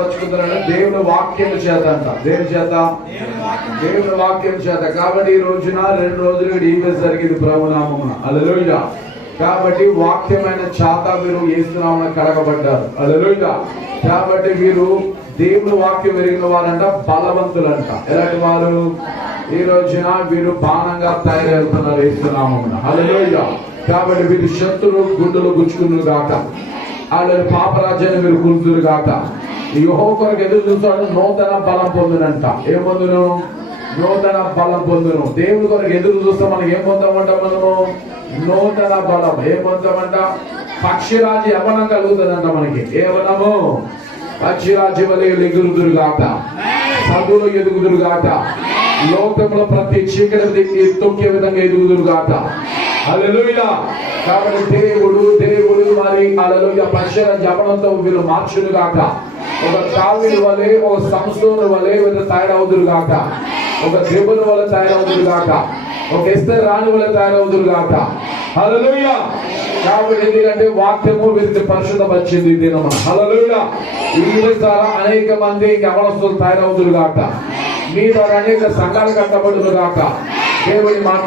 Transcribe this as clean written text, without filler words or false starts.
బలపరుచుకుంటారని దేవుని వాక్యం చేత అంట. దేని చేత? దేవుని వాక్యం చేత. కాబట్టి ఈ రోజున 2 రోజులు ఈవెంట్ జరిగింది ప్రభునామమున. హల్లెలూయా. కాబట్టి వాక్యమైన చేత మీరు యేసునామమున కడగబడ్డారు. హల్లెలూయా. కాబట్టి మీరు దేవుని వాక్యం ఎరిగిన వారంట, బలవంతులంట. ఎలాంటి వారు? ఈ రోజున వీరు బాణంగా తయారవుతున్నారు యేసునామమున. హల్లెలూయా. కాబట్టి వీరు శత్రులు గుండెలు గుచ్చుకున్నారు గాక, అలాంటి పాపరాజ్యాన్ని మీరు కూల్చురు గాక. యెహోవా కొరకు ఎదురు చూస్తాడు, నూతన బలం పొందునంట. ఏం పొందును? నూతన బలం పొందును. దేవుని కొరకు ఎదురు చూస్తే మనం ఏం పొందామంట? మనము నూతన బలం. ఏం పొందామంట? పక్షిరాజు యవనం కలుగుతుందంట మనకి. ఏమనము? పక్షిరాజు వలె ఎగురుదురు గాక, సదులు ఎదుగుదురు గాక, లోకంలో ప్రతి చీకటి తొక్కే విధంగా ఎదుగుదురు గాక. హల్లెలూయా. కాబట్టి దేవుడు మరి హల్లెలూయా పక్షిరాజు యవనంతో వీళ్ళు మార్చును గాక. ఒక దావీదు వలె, ఒక సంసోను వలె వీళ్ళు తయారవుదురు గాక. ఒక దెబోరా వలె తయారవుదురు గాక. ఒక ఎస్తేరు రాణి వలె తయారవుదురు గాక. హల్లెలూయా. కాబట్టి ఎందుకంటే వాక్యము వీరికి పరిశుద్ధపరిచింది దినము. హల్లెలూయా. ఈ ద్వారా అనేక మంది యవనస్తులు తయారవుదురు గాక. మీ ద్వారా అనేక సంఘాలు కట్టబడును గాక. దేవుని మాట